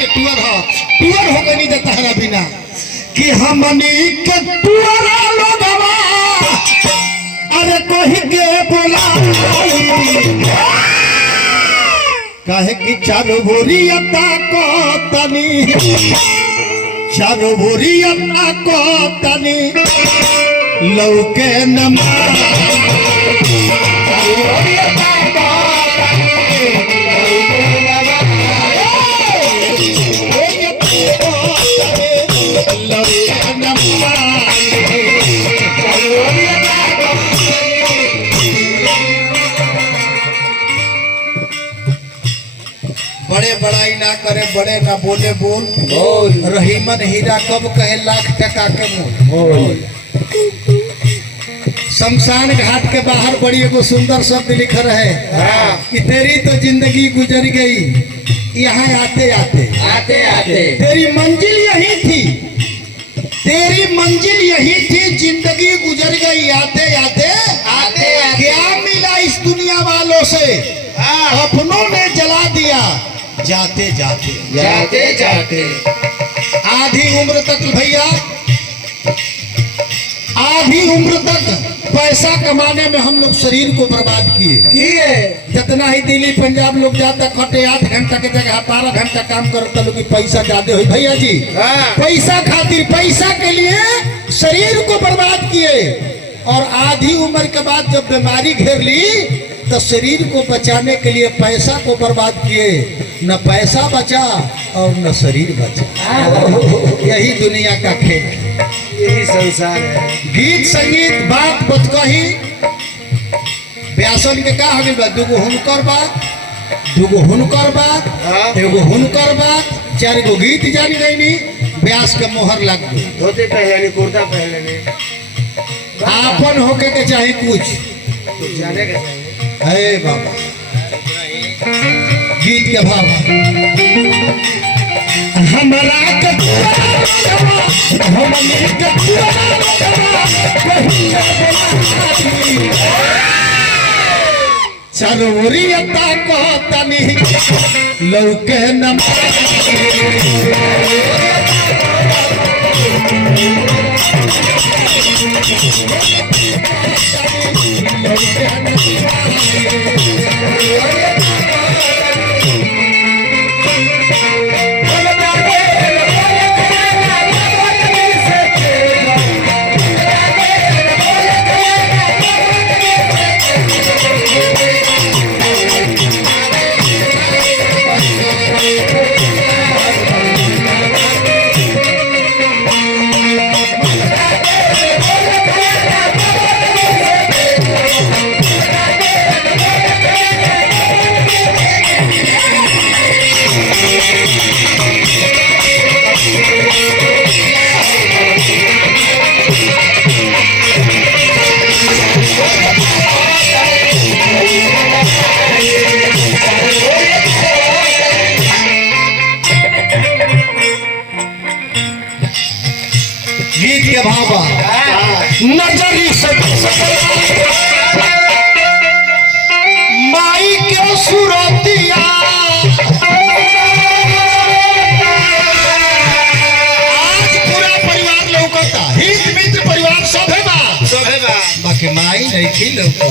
के टूर हो गई नहीं तहरा बिना कि हमनी के टूरा लोगवा अरे कोई के बोला काहे कि चारो बोरियता को तनी चारो बोरियता को तनी लौके नमा बड़े बड़ाई ना करे बड़े ना बोले बोल रहीमन हीरा कब कहे लाख टका के मोल। शमशान घाट के बाहर बड़ी एगो सुंदर शब्द लिखा रहे कि तेरी तो जिंदगी गुजर गई यहाँ आते आते तेरी मंजिल यही थी, तेरी मंजिल यही थी, जिंदगी गुजर गई आते आते क्या मिला इस दुनिया वालों से, अपनों ने जला दिया जाते जाते। आधी उम्र तक भैया, आधी उम्र तक पैसा कमाने में हम लोग शरीर को बर्बाद किए। जितना ही दिल्ली पंजाब लोग जाता खटे 8 घंटा के जगह 12 घंटा काम करता लोग पैसा ज्यादा हो भैया जी। पैसा खातिर, पैसा के लिए शरीर को बर्बाद किए और आधी उम्र के बाद जब बीमारी घेर ली तो शरीर को बचाने के लिए पैसा को बर्बाद किए। न पैसा बचा और न शरीर बचा। यही दुनिया का खेल, यही संसार है। गीत संगीत बात बतकही व्यासन के का हमें दूगो हुनकर बात, दूगो हुनकर बात, एगो हुनकर बात, 4 गो गीत जान गई नी, व्यास के मोहर लग गई। धोती पहले कुर्ता पहले आपन होके के चाहे कुछ जाने का चाहिए। है बाबा गीत के भाव हमरा के चरोरियता को तनी लौके न गीत के भावा नजरी से माई के सुरतिया आज पूरा परिवार लौकता, हित मित्र परिवार सभे बाकी माई नहीं थी लौकता।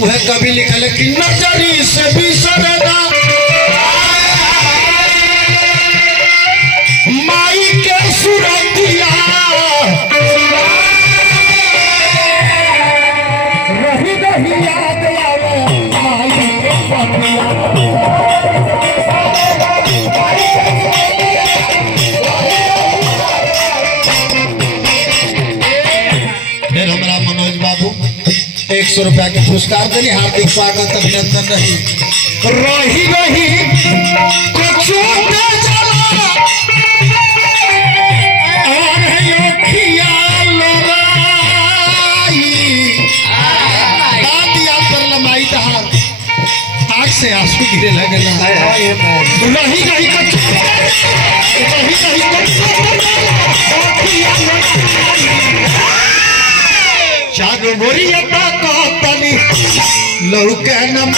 वह कभी लिखल कि नजरी से बिसरना माई के सुरतिया रही रही याद आवे माई के सुरतिया। फिर हमारा मनोज बाबू 100 रुपया के पुरस्कार देनी, हार्दिक स्वागत अभिनंदन रही रही कुछ से आंसू गिरे लगे चारो बोरियता को तनी लौके न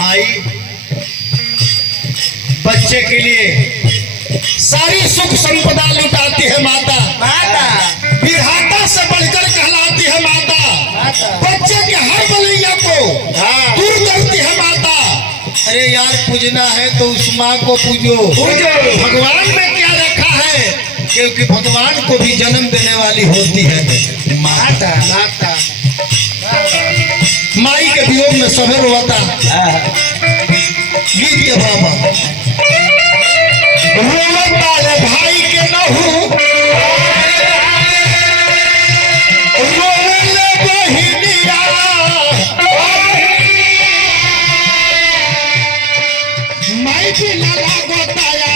माई बच्चे के लिए सारी सुख संपदा लुटाती है माता। माता विधाता से बढ़कर कहलाती है माता। बच्चे के हर बलैया को दूर करती है माता। अरे यार पूजना है तो उस माँ को पूजो। भगवान में क्या रखा है, क्योंकि भगवान को भी जन्म देने वाली होती है माता। माता माई के वियोग में सभी रोता। गीत के बाबा रोता है भाई के नहू, रोले बहिनिया, माई भी लगा गोताया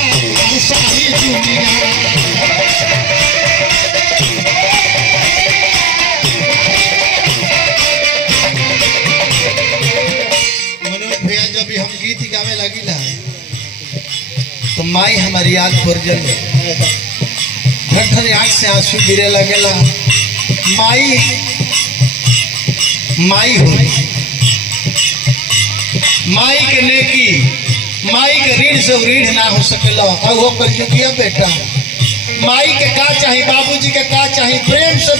सारी दुनिया। जब हम गीत गावे लगी ना तो माई हमारी याद पर जल घर घर आंख से आंसू गिरे लगेला। माई माई हो, माई के नेकी, माई के ऋण से ऋण ना हो सकेला। अब वो कर चुकिया बेटा, माई के का चाहिए, बाबूजी के का चाहिए, प्रेम से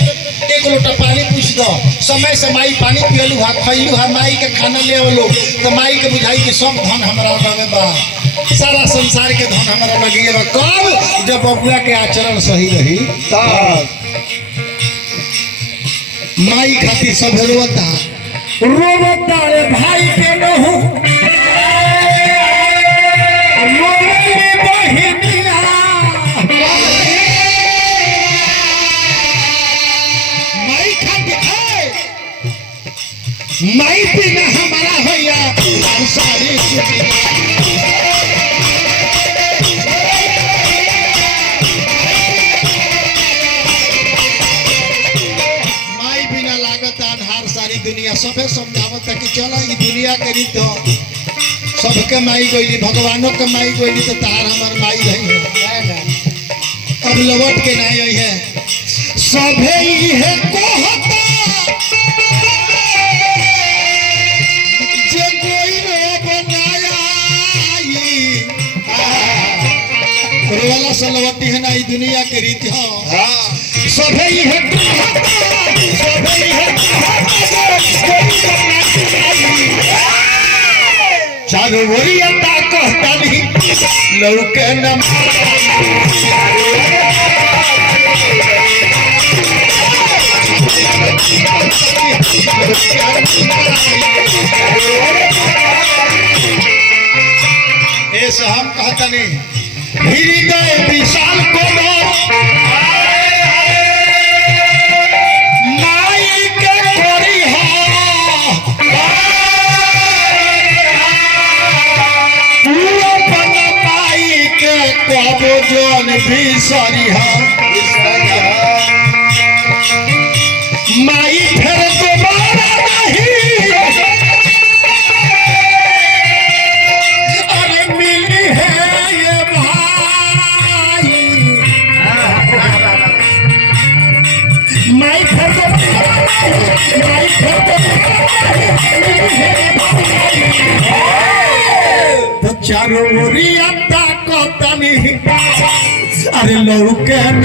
एक लोटा पानी पूछ दो, समय से माई पानी पियलू हा, खैलू हा, माई के खाना ले आवलो तो माई के बुझाई कि सब धन हमारा लगे बा, सारा संसार के धन हमारा लगी बा। कब? जब बबुआ के आचरण सही रही तब। माई खातिर सब रोता रोता रे भाई के नहू, रोले बहिनिया, माई बिना हमारा भैया सारी माई बिना लागत आधार सारी दुनिया। सबे समझावत कि चलो ये दुनिया करी तो सबके माई गईली, भगवानों के माई गईली तो तार हमार माई रही है। अब लौट के नहीं आई है, सभे है कहता वाला सलवटी है ना ये दुनिया के रीति। हाँ सभे है चारों ओरिया कहता नहीं लौके न ऐसा हम कहता नहीं हृदय विशाल को माई के कोरी माई के कबो जन भी सरी माई फिर दोबारा नहीं अरे मिली है ये भाई। माई फिर तो चारों ओरिया ताकत नहीं अरे लौके न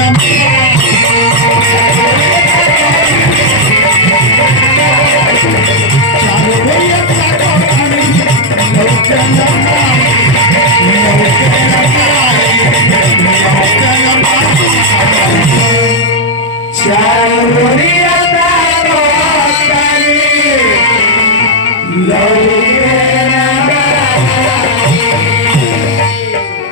चारों